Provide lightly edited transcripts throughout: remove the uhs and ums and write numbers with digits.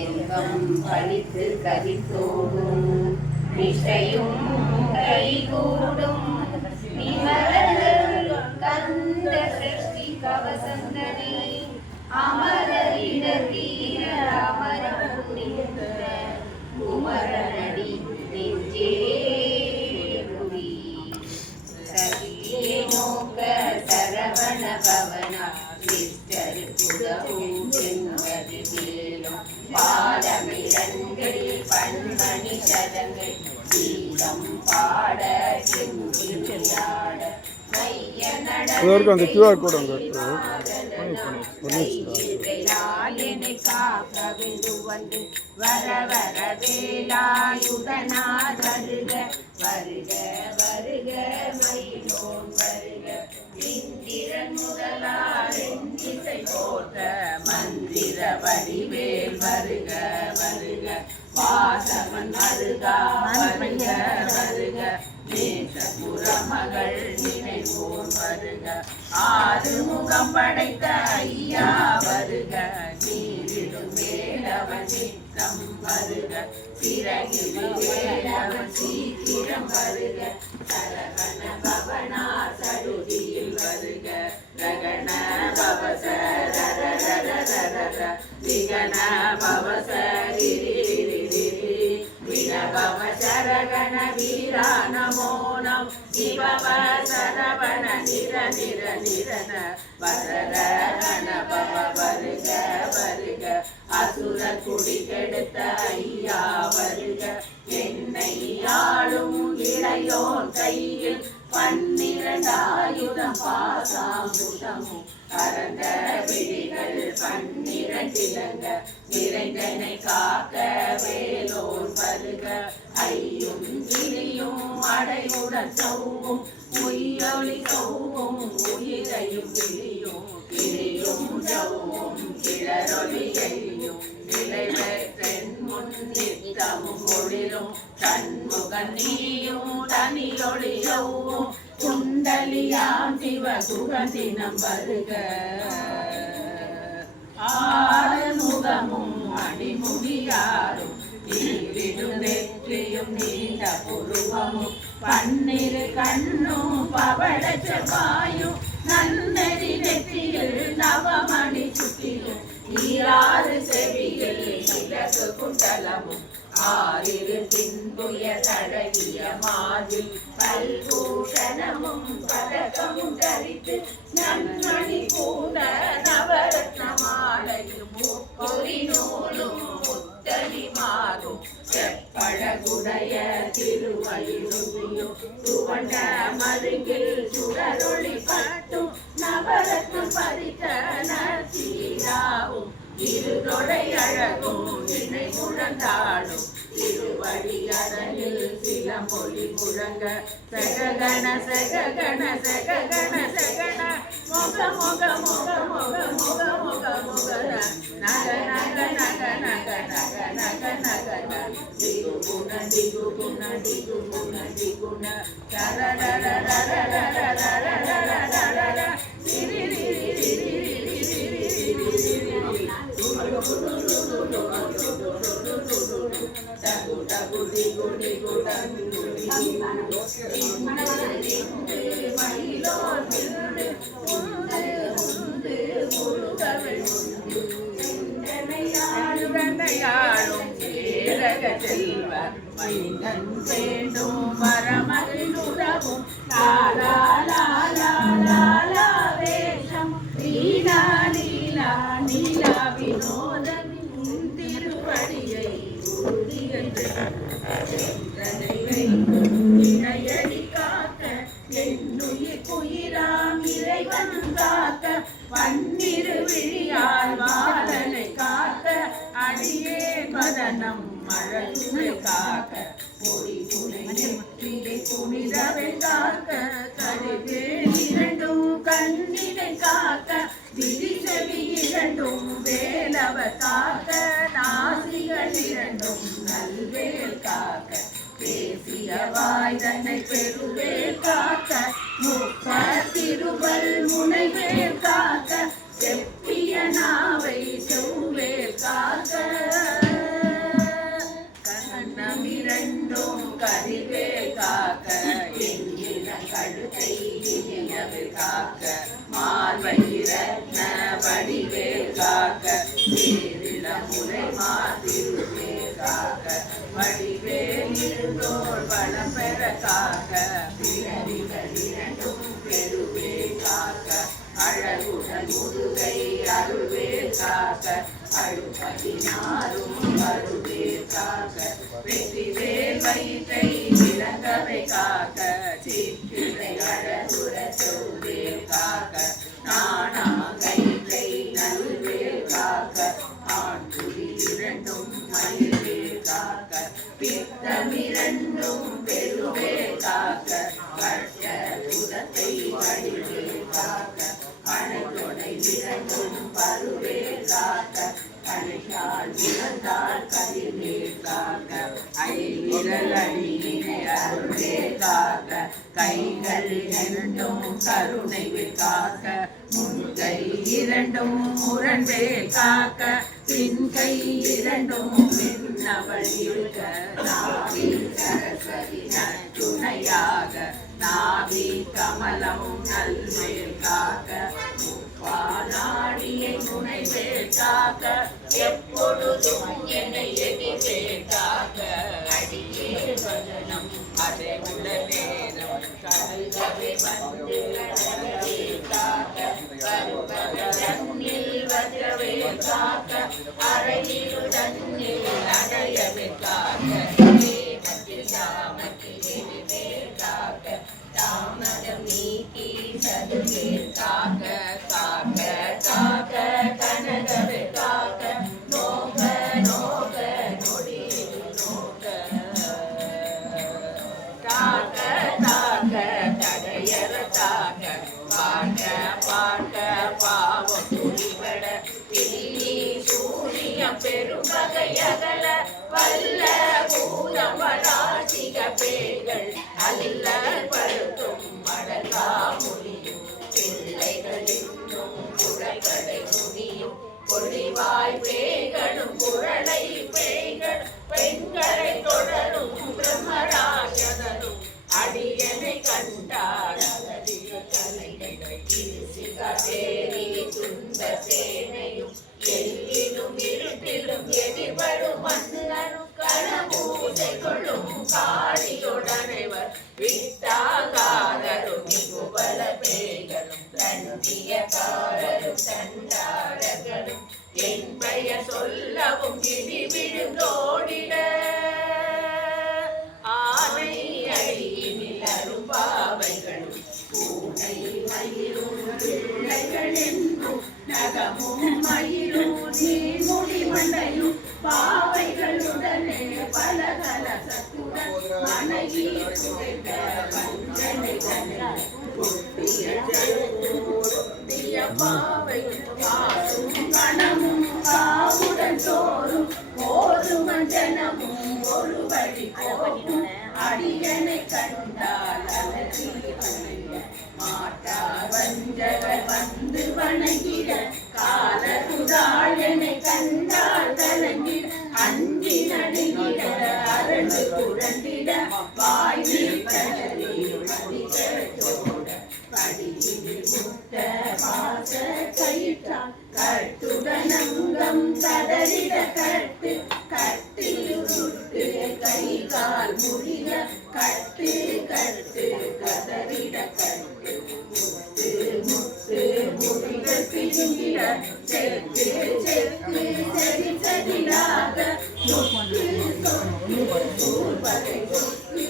செல்வம் பழித்து கதித்தோடும் நிஷ்டையும் கைகூடும் கந்த சஷ்டி கவசந்தனை அமரரிடத்தீர அமரமுடிந்த குமரனடி நெஞ்சே புரி சகியே நோக்க சரவண பவனா சிஷ்டர் புதவும் சென்மதி வேலும் பாதமிரங்கள் பன்மணி சதங்கள் கீதம் பாட செங்கியாட அந்த QR கோட் அங்கே வர வர வேலாயுதனார் வருக வருக வருக மயிலோன் வருக இந்திரன் முதலார் திசை போற்ற மந்திர வடிவேல் வருக வருக வாசவன் வருகா வருக வருக நேசபுரமகள் நினைவோர் வருக ஆறு முகம் படைத்த ஐயா வருக நீரிடும் வேலவன் நித்தம் வருக சிறகில் வேலவன் சீக்கிரம் வருக சரவண பவனா சடுதியில் வருக ரகண பவச விகண பவச வினபவ சரகண வீரா நமோ நம் சிவவ சரவண நிர நிர நிரன வசர கணபவ வருக வருக அசுர குடி கெடுத்த ஐயா வருக என்னை ஆளும் இளையோன் கையில் 12 ஆயுதம் பாசாங்குஷமும் கரந்த விழிகள் 12 இலங்க நிறைந்தனை காக்க வேலோர் வருக ஐயும் கிளியும் அடையுடன் சௌவும் உயொலி சௌவும் உயிரையும் கிளியும் கிளியும் சௌவும் கிளரொலியையும் நிலைவெற்றென் முன் நித்தமும் ஒளிரும் தன்முகன் நீயும் தனியொளியவும் குண்டலியாம் சிவ சுகந்தினம் வருக ஆறுமுகமும் அடிமுடியாரும் தீவிடும் நெற்றியும் நீண்ட புருவமும் 12 கண்ணும் பவள செவ்வாயும் நன்னெறி நெற்றியில் நவமணி சுட்டியும் ஈராறு செவியில் இலகு குண்டலமும் 6 பின்புய தடகிய மார்பில் பல்பூஷணமும் பதக்கமும் தரித்து நன்மணி பூண்ட நவரத்ன மாலையும் பொறி நூலும் முத்தலி மாறும் செப்பழகுடைய திருவள்ளுவியும் சுவண்ட மருங்கில் சுடரொளி பாட்டும் நவரத்னம் பறித்த நசீராவும் இருதொடை அழகும் இணை முழந்தாடும் திருவடி அரணில் சிலமொழி முழங்க சககண சககண சககண சகண முக முக முக முக முக முக முக நக நக நக நக நக நக நக திகு குண திகு குண திகு குண திகுண ரர ரர ரர ரர ரர ரர ரர ரி ரி ரி ரி செல்வர் மைந்தன் வேண்டும் வரமகிழ்வுறவும் லாலா லாலா லாலா வேஷம் லீலா லீலா நீலா வினோதன் திருவடியை இணையடி காக்க என்னுயிர் குயிராம் இறைவன் காக்க 12 விழியால் வாழனை காக்க அடியே பதனம் மழை காக்க பொடி துணை நெற்றியை புனிதவை காக்க கருவே 2 கண்ணினை காக்க விழிச்செவி 2 வேலவ காக்க நாசிகள் 2 நல்வேல் காக்க பேசிய வாய் தன்னை பெருவேல் காக்க முப்பத்திருவல் முனைவேல் காக்க செப்பிய நாவை செவ்வேல் காக்க ரத்ன வடிவேல் காக்க பேரிள முலை மாத்திருவேல் காக்க வடிவேல் இருந்தோள் வளம் பெற காக்க பிறவிகள் இரண்டும் பெருவே காக்க அழகுடன் முதுகை அருள்வேல் காக்க அழுபதினாரும் அருள்வேல் காக்க வெற்றிவேல் வயிற்றை விளங்கவை காக்க சிற்றிலை அழகுற சொல்வேல் காக்க நானா கயிற்றை நல்வேல் காக்க ஆண்குடி இரண்டும் மயில்வேல் காக்க பித்தமிரண்டும் பெருவேல் காக்க கட்ட புதத்தை வடிவேல் காக்க அணைத்தொடை இரண்டும் பருவேல் காக்க கணையால் இறந்தால் கதிர்வேல் காக்க ஐவிரல் அடியினை அருள்வேல் காக்க கைகள் இரண்டும் கருணை காக்க முன்கை இரண்டும் முரண்வேல் காக்க பின் கை இரண்டும் பின்னவள் இருக்க நாவி சரஸ்வதி நற்றுணையாக நாவி கமலம் நல்வேல் காக்க நாடியை முனைவேல் காக்க எப்பொழுதும் என்னை எதிர்வேல் காக்க அடியே வதனம் அதை உடனேரம் கலைகவே வந்து அழகவேல் காக்க கருவகனில் வஜ்ரவேல் காக்க அறையிருடனில் அடையவேல் காக்க ஏமத்தில் சாமத்தில் எதிர்வேல் காக்க தாமதம் நீக்கி சதுவேல் காக்க காக்க காக்க கனகவே காக்க நோக நோக நொடி நோக காக்க காக்க தடையற காக்க பாக்க பாக்க பாவம் துணிவட பில்லி சூரியம் பெரும்பகையகல வல்ல பூதம் வராசிக பேய்கள் அல்ல படுத்தும் மடங்கா முடியும் பிள்ளைகள் இன்னும் குழல்களை முடியும் பொழிவாய் பேய்களும் குழலை பேய்கள் பெண்களை தொடரும் பிரம்மராஜனும் அடியனை கண்டார் அகதிய கலைகள் சிகவேரி துன்ப சேனையும் எல்லிலும் இருட்டிலும் எதிர்வரும் மன்னனும் கனமூசை கொள்ளும் காளியுடனைவர் விட்டாகாரரும் மிகுபல பேய்களும் தண்டியக்காரரும் தண்டாரர்களும் என் பெயர் சொல்லவும் இடி விழுந்தோடிட ஆனை அடியினில் அரும்பாவைகளும் பூனை மயிலும் பிள்ளைகள் என்றும் நகமும் மயிலும் நீர்முடி மண்டையும் பாவைகளுடனே பலகல சத்துடன் மனைவி துடைத்த வஞ்சனை பாவை காசும் கணமும் காவுடன் சோறும் போரும் ஜனமும் ஒரு வழி போகும் அடியனை கண்டால் அலறி வணங்க மாட்டா வஞ்சகர் வந்து வணங்கிட காலருதாழனை கண்டால் கலங்கிட அஞ்சி நடுங்கிட அரண்டு புரண்டிட வாய் நீட்டலி படிகளோட படியில் முத்த பாச கயிற்றால் கட்டுடனங்கம் தடரிட கட்டு கட்டிலுருட்டு கை கால் முடிய கட்டு கட்டு கதறிட கட்டு முத்து முத்து முடிகள் பிடுங்கிட செத்து செத்து செடி செடியாக சொத்து சொத்து சூர்வரை சொத்து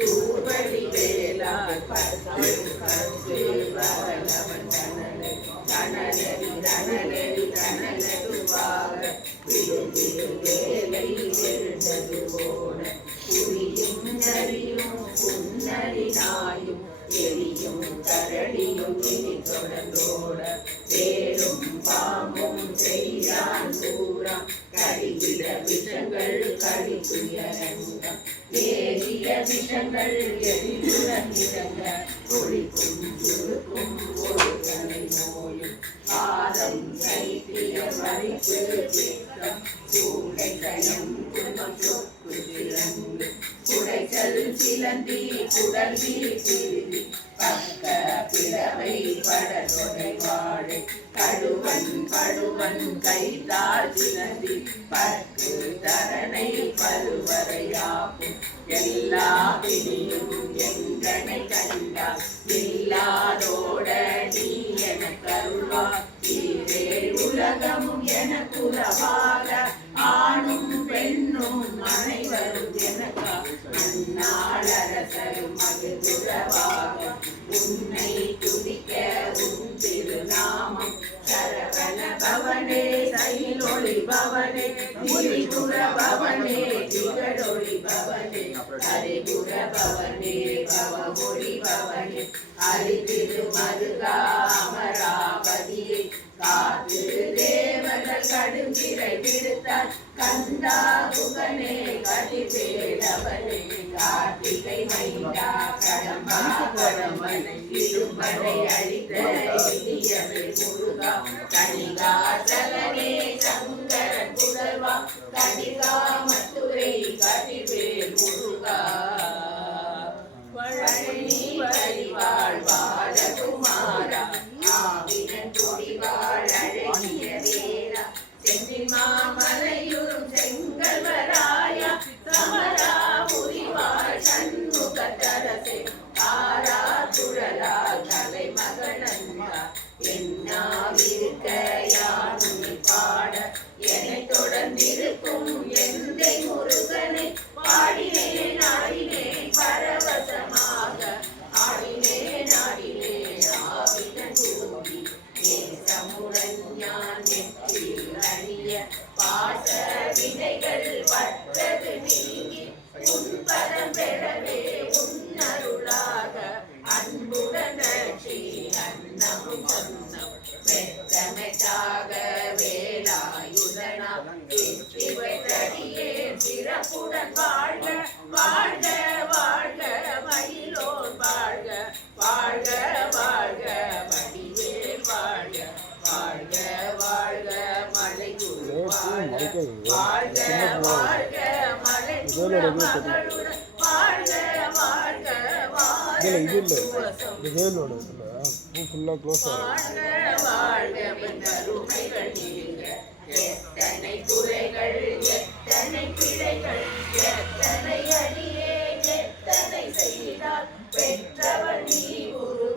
தூர்வடி வேளாண் பத்து பத்து வரலவன் தனலை தனலடி தனலடி தனலடுவாக விழுந்திடும் வேலை எழுந்தது போல புரியும் நரியும் புன்னரி நாயும் எரியும் கரடியும் இனி தொடர்ந்தோட வேலும் பாம்பும் செய்தான் சூரா கடிகிற விஷங்கள் கடித்துயரங்கம் ஏறிய விஷங்கள் எரிதுடன் இறங்க ஒழிக்கும் சுருக்கும் ஒரு தலை நோயும் பாதம் சைத்திய மறிப்பு சித்தம் சூளை கயம் குணம் சொக்கு திறங்கு குடைச்சல் சிலந்தி குடல் வீசிருதி பக்க பிளவை படதொடை வாழை கடுவன் படுவன் கைதாள் சிலந்தி பற்கு தரணை பருவரையாகும் எல்லா பிடியும் எங்கனை கண்டா இல்லாதோட நீ என கருவா ஈரே உலகமும் என குலவாக ஆணும் பெண்ணும் அனைவரும் எனக்கா அந்நாளரசரும் மகிழ்வுறவாக உன்னை துதிக்க உன் திருநாமம் சரவண பவனே சைலொளி பவனே திரிபுர பவனே திகழொளி பவனே ஹரிபுர பவனே பவமொழி பவனே ஹரிதிரு மருகா அமராவதியை காத்து தேவர்கள் கடுஞ்சிறை விடுத்தார் கந்தா குகனே கதிவேலவனே கார்த்திகை மைந்தா கடம்பா கடம்பனை இரும்பனை அழித்த இனியவை முருகா கணிகா சலனே சங்கரன் புதல்வா கணிகா மத்துரை கதிவேல் முருகா பழனி வழிவாழ் பாலகுமாரா ஆவினன் துடிவாழ் அழகிய வேலா செந்தில் மாமலையுறும் செங்கல்வராயா சமரா புரிவாழ் சண்முகத்தரசே தாரா துழலா தலை மகனந்தா என்னாவிருக்க யானும் பாட என்னை தொடர்ந்திருக்கும் எந்தை முருகனை பாடினேன் ஆடினேன் பரவசமாக ஆடினேன் ஆடினேன் ஆவினன் கூடி நேசமுடன் ஞான் நெற்றில் அணிய பாச வினைகள் பட்டது நீங்கி உன் பதம் பெறவே உன்னருளாக அன்புடன் நட்சி அன்னமும் சொன்னம் மெத்தமெட்டாக வேலாயுதனா ஏற்றி வைத்தடியே சிறப்புடன் வாழ்க வாழ்க வாழ்க மயிலோர் வாழ்க வாழ்க வாழ்க வடிவேல் வாழ்க வாழ்க வாழ்க மலை வாழ்க வாழ்க வாழ்க மலை மகளுடன் வாழ்க வாழ்க வாழ்க வாழ்க பெருமைகள் நீங்க எத்தனை குறைகள் எத்தனை பிழைகள் எத்தனை அடியே எத்தனை செய்தால் பெற்றவள் நீ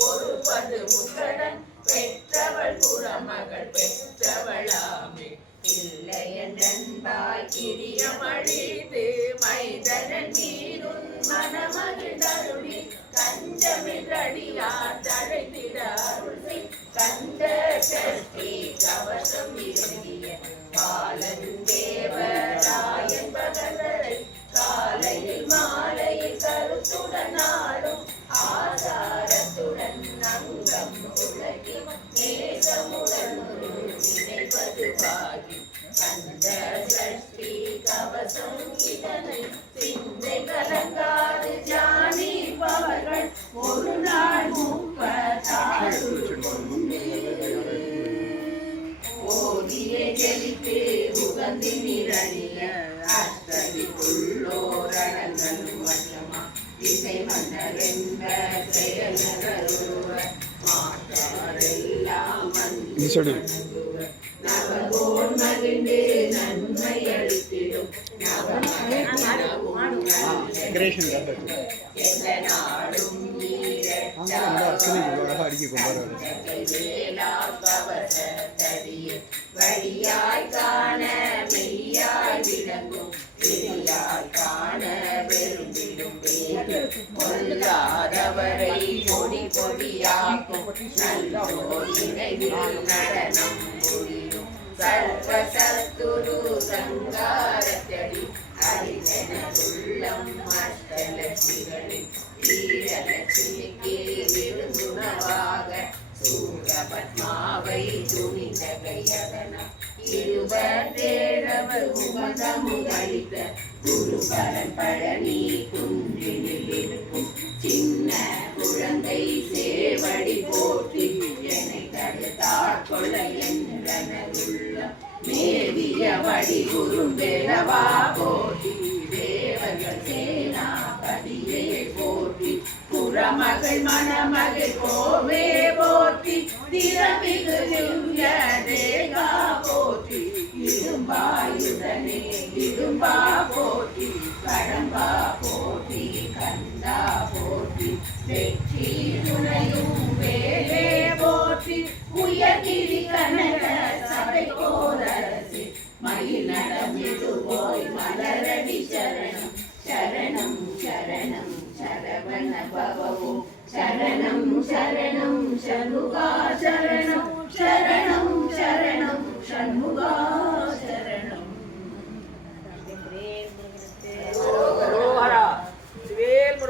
பொறுப்பது முக்கடன் பெற்றவள் புறமகள் பெற்றவளாமே இல்லையென்பாய் கிரியமழித்து மைதனன் நீருன் மனமகிழ்ந்தருளி கஞ்சமின்றடியார் தழைத்திட அருள் செய் கந்த சஷ்டி கவசம் இறங்கிய பாலன் தேவராயன் பகவரை காலையில் மாலையில் கருத்துடன் நாளும் ஆசாரத்துடன் அங்கம் உலகி நேசமுடன் நினைப்பது பாகி கந்த சஷ்டி கவசம் இதனை சிந்தை கலங்காது ஜானி பவர்கள் ஒரு நாள் முப்பதாறு ஓதியே ஜெலித்து உகந்தி நிரணிய அஷ்டதிக்குள்ளோரணங்கள் வட்டமா இசை மன்னர் என்ற செயலருவ மாற்றாரெல்லாம் நவகோன் மகிழ்ந்து நன்மை அளித்திடும் எந்த நாடும் வழியாய் காண மெய்யாய் விளங்கும் பெரியாய் காண விரும்பிடும் பொல்லாதவரை பொடி பொடியாக்கும் நல்லோர் நினைவில் நடனம் புரியும் சர்வ சத்துரு சங்காரத்தடி அறிஞன உள்ளம் அஷ்டலட்சுமிகளில் வீரலட்சுமிக்கு விருந்துணவாக சூரபத்மாவை துணிந்த கையகன இருபத்தேழவர் உபதமுதளித்த குருபரன் பழனி குன்றினில் இருக்கும் சின்ன குழந்தை சேவடி போற்றி என்னை தடுத்தாட்கொள்ள என்றனதுள்ள மேவிய வடி குரும்பெலவா போற்றி தேவர்கள் சேனா மகள் மணமகள் கோவே போற்றி திறமிகு திவ்ய தேகா போற்றி இரும்பாயுடனே இரும்பா போற்றி கடம்பா போற்றி கந்தா போற்றி வெற்றி துணையும் வேலே போற்றி உயர்கிரி கனக சபை கோரரசே மயிலடமிடு போய் மலரடி சரணம் சரணம் சரணம் சரவண பவவும் சரணம் சரணம் சண்முகா சரணம் சரணம் சரணம் சண்முகா